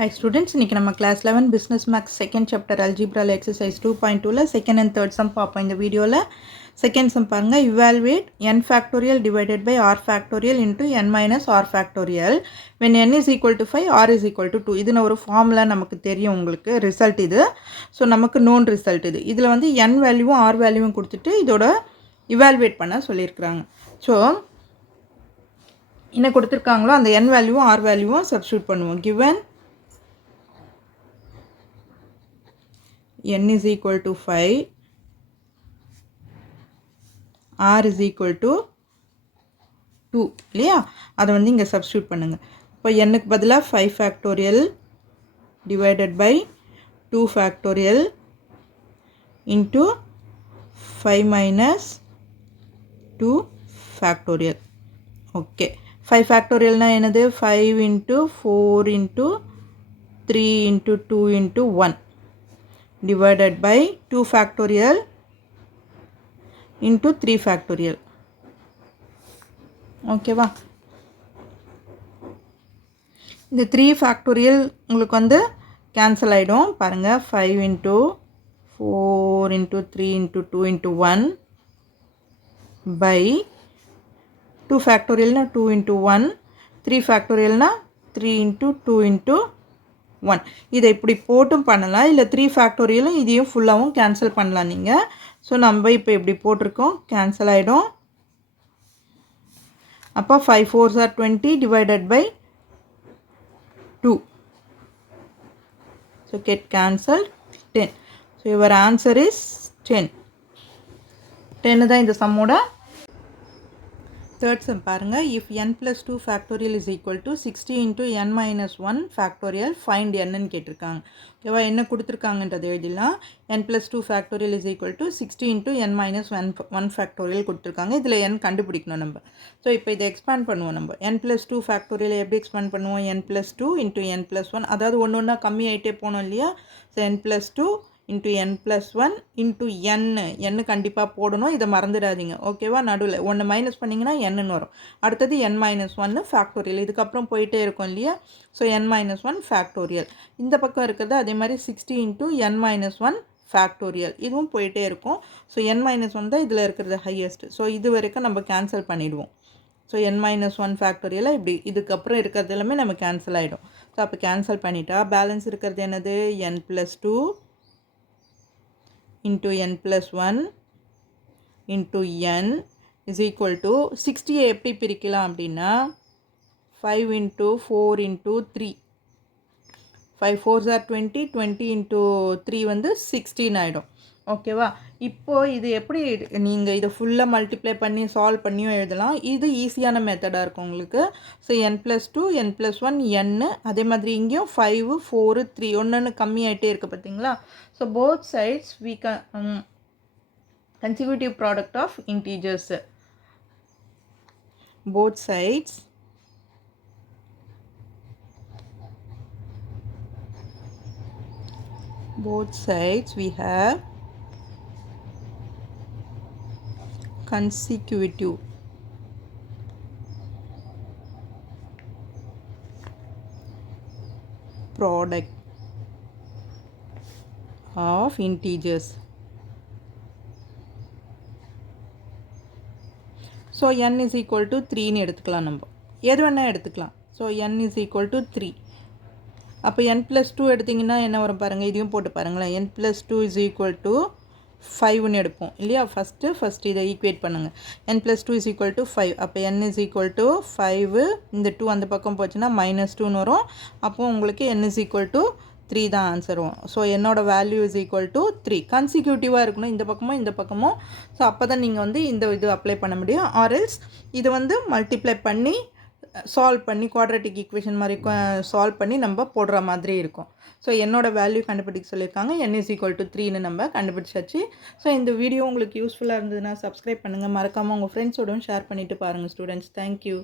Hi students, இன்னைக்கு நம்ம class 11 business max second chapter algebra exercise 2.2ல second and third sum பார்ப்போம். இந்த வீடியோல second sum பாருங்க. Evaluate n factorial divided by r factorial into n minus r factorial when n is equal to 5 r is equal to 2. இதுன ஒரு formula நமக்கு தெரியும் உங்களுக்கு result இது. So நமக்கு known ரிசல்ட் இது. இதில் வந்து n வேல்யூவும் r வேல்யூவும் கொடுத்துட்டு இதோட evaluate பண்ண சொல்லியிருக்கிறாங்க. ஸோ என்ன கொடுத்துருக்காங்களோ அந்த n வேல்யூவும் r வேல்யூவும் சப்ஸ்டியூட் பண்ணுவோம். given n is equal to 5, r is equal to 2 இல்லையா அதை வந்து இங்கே சப்ஸ்டியூட் பண்ணுங்க. இப்போ nக்கு பதிலாக 5 factorial divided by 2 factorial into 5 minus 2 factorial. Okay, 5 ஃபேக்டோரியல்னால் என்னது? 5 into 4 into 3 into 2 into 1 divided by 2 factorial into 3 factorial. ஓகேவா? இந்த 3 factorial உங்களுக்கு வந்து கேன்சல் ஆகிடும் பாருங்கள். 5 into 4 into 3 into 2 into 1 by 2 factorialனா 2 into 1, 3 factorialனா 3 into 2 into 1. இதை இப்படி போட்டும் பண்ணலாம், இல்லை 3 ஃபேக்டோரியலும் இதையும் ஃபுல்லாகவும் கேன்சல் பண்ணலாம் நீங்கள். ஸோ நம்ம இப்போ இப்படி போட்டிருக்கோம், கேன்சல் ஆகிடும். அப்போ 5 4s are 20 divided by 2. So get cancelled 10. So your answer is 10. 10 தான் இந்த சம்மோட third sum பாருங்க. if n plus 2 factorial is equal to 60 into n minus 1 factorial find n ன்னு கேட்டிருக்காங்க. ஓகேவா? என்ன கொடுத்துருக்காங்கன்றது எழுதிடலாம். n plus 2 factorial is equal to 60 into n minus 1 factorial கொடுத்துருக்காங்க. இதில் n கண்டுபிடிக்கணும் நம்ம. ஸோ இப்போ இதை எக்ஸ்பேண்ட் பண்ணுவோம் நம்ம. n plus 2 factorial எப்படி எக்ஸ்பேண்ட் பண்ணுவோம்? n plus 2 into n plus 1, அதாவது ஒன்று ஒன்றா கம்மி ஆகிட்டே போனோம் இல்லையா? So n plus 2 into n plus 1 into n கண்டிப்பாக போடணும், இதை மறந்துடாதீங்க. ஓகேவா? நடுவில் ஒன்று மைனஸ் பண்ணிங்கன்னா n வரும். அடுத்தது n minus 1 ஃபேக்டோரியல், இதுக்கப்புறம் போயிட்டே இருக்கும் இல்லையா? So n minus 1 factorial. இந்த பக்கம் இருக்கிறது அதே மாதிரி 60 into n minus 1 ஃபேக்டோரியல், இதுவும் போயிட்டே இருக்கும். ஸோ n minus 1 தான் இதில் இருக்கிறது ஹையஸ்ட். ஸோ இது வரைக்கும் நம்ம கேன்சல் பண்ணிடுவோம். ஸோ n minus 1 ஃபேக்டோரியலாக இப்படி இதுக்கப்புறம் இருக்கிறது எல்லாமே நம்ம கேன்சல் ஆகிடும். ஸோ அப்போ கேன்சல் பண்ணிட்டா பேலன்ஸ் இருக்கிறது என்னது? n plus 2 into n plus 1 into n is equal to 60 எப்படி பிரிக்கலாம் அப்படின்னா 5 into 4 into 3, 5 4s are 20, 20 into 3 வந்து 16 ஆகிடும். ஓகேவா? இப்போது இது எப்படி நீங்கள் இதை ஃபுல்லாக மல்டிப்ளை பண்ணி சால்வ் பண்ணியும் எழுதலாம். இது ஈஸியான மெத்தடாக இருக்கும் உங்களுக்கு. So n plus 2 n plus 1 n, அதே மாதிரி இங்கேயும் 5 4 3 ஒன்று கம்மியாகிட்டே இருக்குது பார்த்தீங்களா? So both sides we consecutive product of integers. Both sides we have consecutive product of integers. So n is equal to 3ன்னு எடுத்துக்கலாம், நம்ம எது வேணால் எடுத்துக்கலாம். So n is equal to 3. அப்போ n plus 2 எடுத்திங்கன்னா என்ன வரும் பாருங்கள், இதையும் போட்டு பாருங்களேன். n plus 2 is equal to 5ன்னு எடுப்போம் இல்லையா? ஃபஸ்ட்டு இதை ஈக்குவேட் பண்ணுங்கள். n plus 2 is equal to 5. அப்போ n is equal to 5, இந்த 2 அந்த பக்கம் போச்சுன்னா -2ன்னு வரும். அப்போது உங்களுக்கு n is equal to 3 தான் ஆன்சர் வரும். ஸோ என்னோட வேல்யூ இஸ் ஈக்குவல் டு 3. கன்சிக்யூட்டிவாக இருக்கணும் இந்த பக்கமும். ஸோ அப்போ தான் நீங்கள் வந்து இந்த இது அப்ளை பண்ண முடியும். ஆர்எல்ஸ் இது வந்து மல்டிப்ளை பண்ணி சால்வ் பண்ணி குவாட்ரேட்டிக் ஈக்குவேஷன் மாதிரி சால்வ் பண்ணி நம்ம போடுற மாதிரி இருக்கும். ஸோ என்னோட வேல்யூ கண்டுபிடிக்க சொல்லியிருக்காங்க. n is equal to 3ன்னு நம்ம கண்டுபிடிச்சாச்சு. ஸோ இந்த வீடியோ உங்களுக்கு யூஸ்ஃபுல்லாக இருந்ததுன்னா சப்ஸ்கிரைப் பண்ணுங்கள். மறக்காமல் உங்கள் ஃப்ரெண்ட்ஸோடவும் ஷேர் பண்ணிவிட்டு பாருங்கள் ஸ்டூடெண்ட்ஸ். தேங்க்யூ.